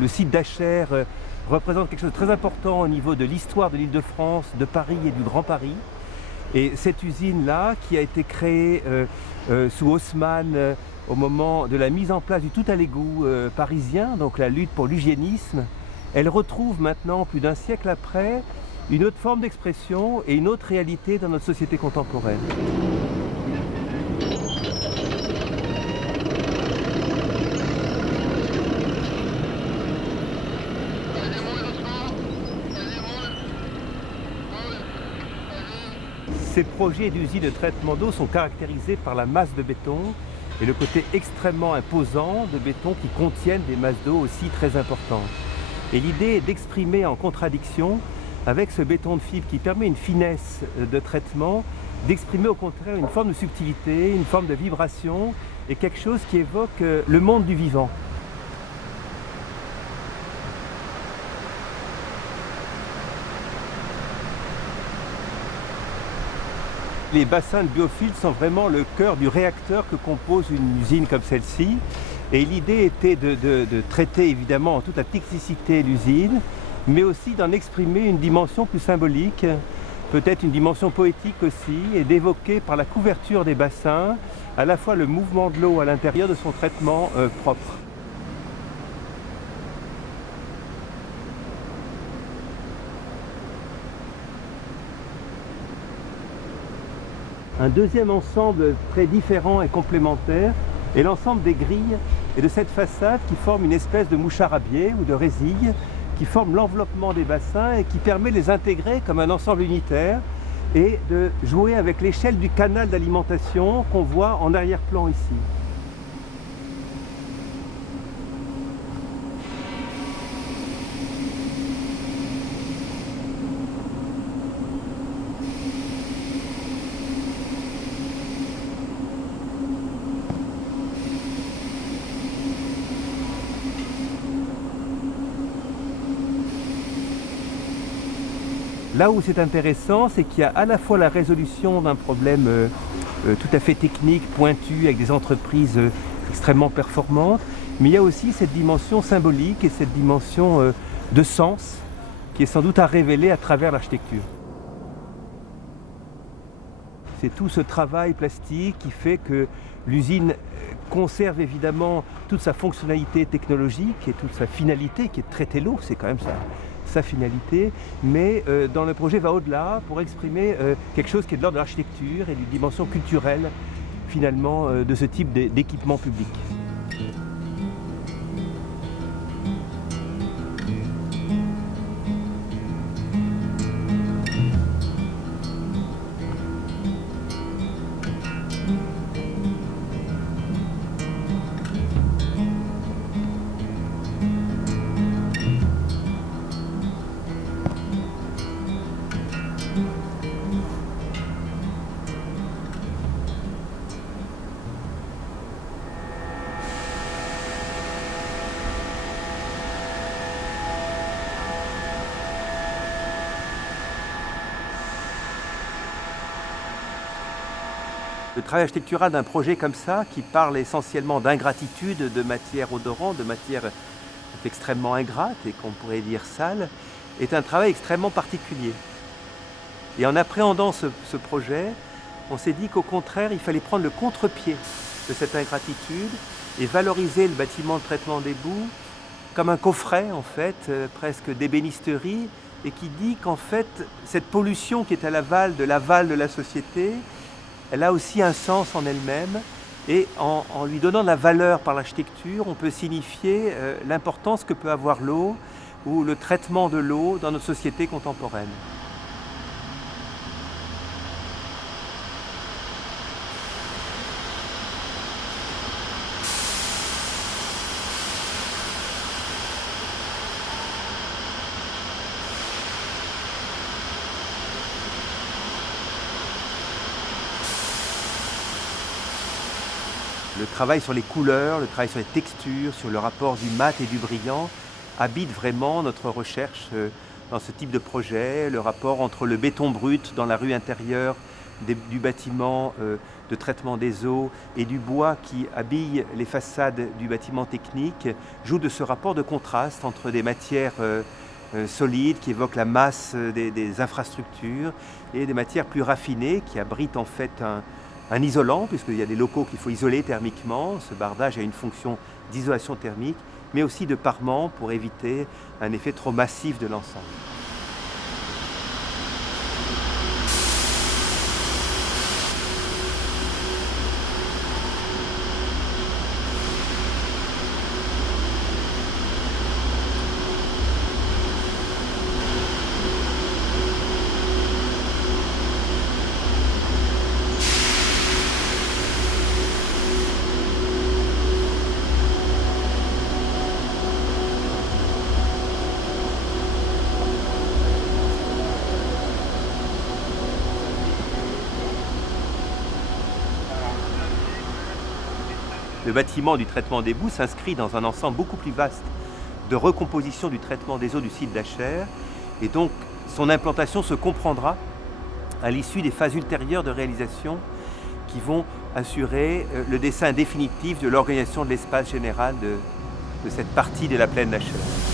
Le site d'Achères représente quelque chose de très important au niveau de l'histoire de l'Île-de-France, de Paris et du Grand Paris. Et cette usine-là, qui a été créée sous Haussmann au moment de la mise en place du tout à l'égout parisien, donc la lutte pour l'hygiénisme, elle retrouve maintenant, plus d'un siècle après, une autre forme d'expression et une autre réalité dans notre société contemporaine. Ces projets d'usines de traitement d'eau sont caractérisés par la masse de béton et le côté extrêmement imposant de béton qui contiennent des masses d'eau aussi très importantes. Et l'idée est d'exprimer en contradiction avec ce béton de fibre qui permet une finesse de traitement, d'exprimer au contraire une forme de subtilité, une forme de vibration et quelque chose qui évoque le monde du vivant. Les bassins de biofiltre sont vraiment le cœur du réacteur que compose une usine comme celle-ci. Et l'idée était de traiter évidemment en toute la technicité l'usine, mais aussi d'en exprimer une dimension plus symbolique, peut-être une dimension poétique aussi, et d'évoquer par la couverture des bassins à la fois le mouvement de l'eau à l'intérieur de son traitement propre. Un deuxième ensemble très différent et complémentaire est l'ensemble des grilles et de cette façade qui forme une espèce de mouchard à biais ou de résille qui forme l'enveloppement des bassins et qui permet de les intégrer comme un ensemble unitaire et de jouer avec l'échelle du canal d'alimentation qu'on voit en arrière-plan ici. Là où c'est intéressant, c'est qu'il y a à la fois la résolution d'un problème tout à fait technique, pointu, avec des entreprises extrêmement performantes, mais il y a aussi cette dimension symbolique et cette dimension de sens qui est sans doute à révéler à travers l'architecture. C'est tout ce travail plastique qui fait que l'usine conserve évidemment toute sa fonctionnalité technologique et toute sa finalité qui est de traiter l'eau, c'est quand même sa finalité, mais dans le projet va au-delà pour exprimer quelque chose qui est de l'ordre de l'architecture et d'une dimension culturelle finalement de ce type d'équipement public. Le travail architectural d'un projet comme ça, qui parle essentiellement d'ingratitude, de matière odorante, de matière extrêmement ingrate et qu'on pourrait dire sale, est un travail extrêmement particulier. Et en appréhendant ce projet, on s'est dit qu'au contraire, il fallait prendre le contre-pied de cette ingratitude et valoriser le bâtiment de traitement des boues comme un coffret, en fait, presque d'ébénisterie, et qui dit qu'en fait, cette pollution qui est à l'aval de la société, elle a aussi un sens en elle-même et en lui donnant de la valeur par l'architecture, on peut signifier l'importance que peut avoir l'eau ou le traitement de l'eau dans notre société contemporaine. Le travail sur les couleurs, le travail sur les textures, sur le rapport du mat et du brillant habite vraiment notre recherche dans ce type de projet, le rapport entre le béton brut dans la rue intérieure du bâtiment de traitement des eaux et du bois qui habille les façades du bâtiment technique joue de ce rapport de contraste entre des matières solides qui évoquent la masse des infrastructures et des matières plus raffinées qui abritent en fait un isolant, puisqu'il y a des locaux qu'il faut isoler thermiquement. Ce bardage a une fonction d'isolation thermique, mais aussi de parement pour éviter un effet trop massif de l'ensemble. Le bâtiment du traitement des boues s'inscrit dans un ensemble beaucoup plus vaste de recomposition du traitement des eaux du site d'Achères, et donc son implantation se comprendra à l'issue des phases ultérieures de réalisation qui vont assurer le dessin définitif de l'organisation de l'espace général de cette partie de la plaine d'Achères.